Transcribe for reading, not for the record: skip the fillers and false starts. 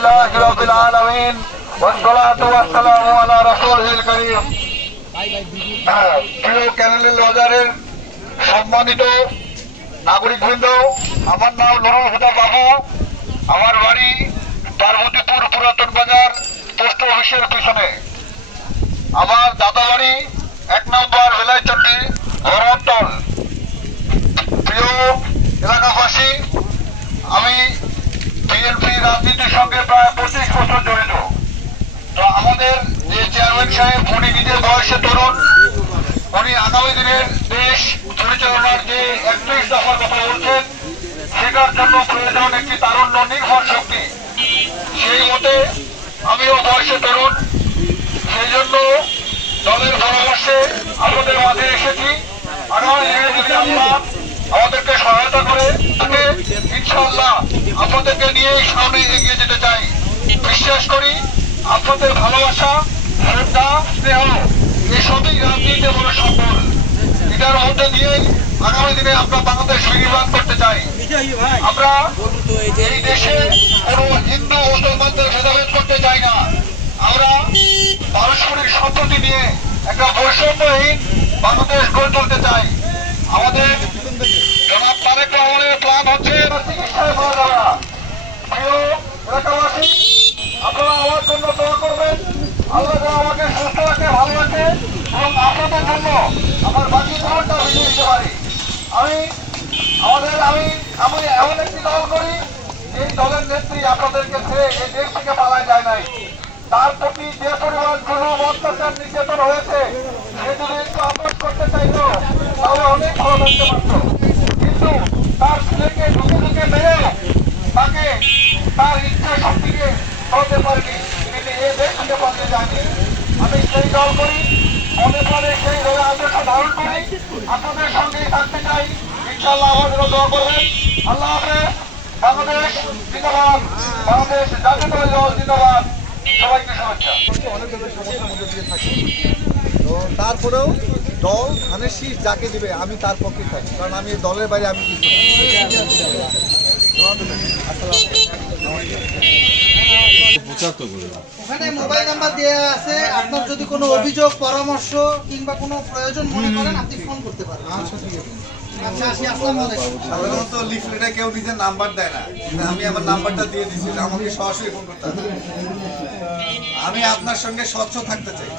আলহামদুলিল্লাহি রাব্বিল আলামিন ওয়াসসালাতু ওয়াসসালামু আলা রাসূলিল কারীম। প্রিয় ক্যানেলের বাজারের সম্মানিত নাগরিকবৃন্দ, আমার নাম নুরুল হুদা বাবু। আমার বাড়ি পার্বতীপুর পুরাতন বাজার পোস্ট অফিসের পিছনে। আমার দাদা বাড়ি 1 নম্বর বেলাইচন্ডী ধর্মতল। প্রিয় এলাকাবাসী, আমি বিএনপি রাজনীতির সঙ্গে প্রায় 25 বছর জড়িত। তো আমাদের যে চেয়ারম্যান সাহেব, উনি নিজের বয়সে তরুণ, উনি আগামী দিনের দেশ পরিচালনার যে 31 দফার কথা বলছেন, সেটার জন্য প্রয়োজন একটি তারুণ্য নির্ভর শক্তি। সেই মতে আমিও বয়সে তরুণ, সেই জন্য দলের পরামর্শে আপনাদের মাঝে এসেছি। আগামী দিনে যদি আল্লাহ আমাদেরকে সহায়তা করে থাকে, ইনশাআল্লাহ আপনাদেরকে নিয়েই সামনে এগিয়ে যেতে চাই। বিশ্বাস করি আপনাদের ভালোবাসা, শ্রদ্ধা, স্নেহ এসবই রাজনীতিতে বড় সম্বল। এটার মধ্যে দিয়েই আগামী দিনে আমরা বাংলাদেশ বিনির্মাণ করতে চাই। আমরা এই দেশে কোনো হিন্দু মুসলমানদের ভেদাভেদ করতে চাই না। আমরা পারস্পরিক সম্প্রীতি নিয়ে একটা বৈষম্যহীন বাংলাদেশ গড়ে তুলতে চাই। আমাদের জনাব তারেক রহমানের প্ল্যান হচ্ছে চিকিৎসায় পাওয়া যাবে না। প্রিয় এলাকাবাসী, আপনারা আমার জন্য দোয়া করবেন। আল্লাহ আমাকে সুস্থ রাখে, ভালো রাখে এবং আপনাদের জন্য আমার বাকি জীবনটা ভিজে দিতে পারি। আমি এমন একটি দল করি, এই দলের নেত্রী আপনাদেরকে ছেড়ে এই দেশ থেকে পালায় যায় নাই। তার প্রতি যে পরিমাণ জুলুম, অত্যাচার, নির্যাতন হয়েছে, সে যদি একটু আপোষ করতে চাইতো তাহলে অনেক ভালো থাকতে পারত। কিন্তু তার ছেলেকে ঢুকে ঢুকে মেরে তাকে তার ইচ্ছা শক্তিকে হতে পারেনি, কিন্তু এই দেশ থেকে পালিয়ে যায়নি। আমি সেই দল করি, মনে প্রাণে সেই দলের আদর্শ ধারণ করি, আপনাদের সঙ্গেই থাকতে চাই। ইনশাআল্লাহ আমার জন্য দোয়া করবেন। আল্লাহ হাফেজ। বাংলাদেশ জিন্দাবাদ, বাংলাদেশ জাতীয়তাবাদী দল জিন্দাবাদ। সবাইকে শুভেচ্ছা। অনেক ধরনের সমস্যার মধ্যে দিয়ে থাকি, তো তারপরেও দল ধানের শীষ যাকে দিবে আমি তার পক্ষে থাকি, কারণ আমি দলের বাইরে আমি কিছু ওখানে মোবাইল নাম্বার দেওয়া আছে। আপনার যদি কোনো অভিযোগ, পরামর্শ কিংবা কোনো প্রয়োজন মনে করেন, আপনি ফোন করতে পারেন। আচ্ছা, ঠিক আছে। সাধারণত লিফলেটে কেউ নিজের নাম্বার দেয় না, আমি আমার নাম্বারটা দিয়ে দিচ্ছি, আমাকে সরাসরি ফোন করতে হবে। আমি আপনার সঙ্গে স্বচ্ছ থাকতে চাই।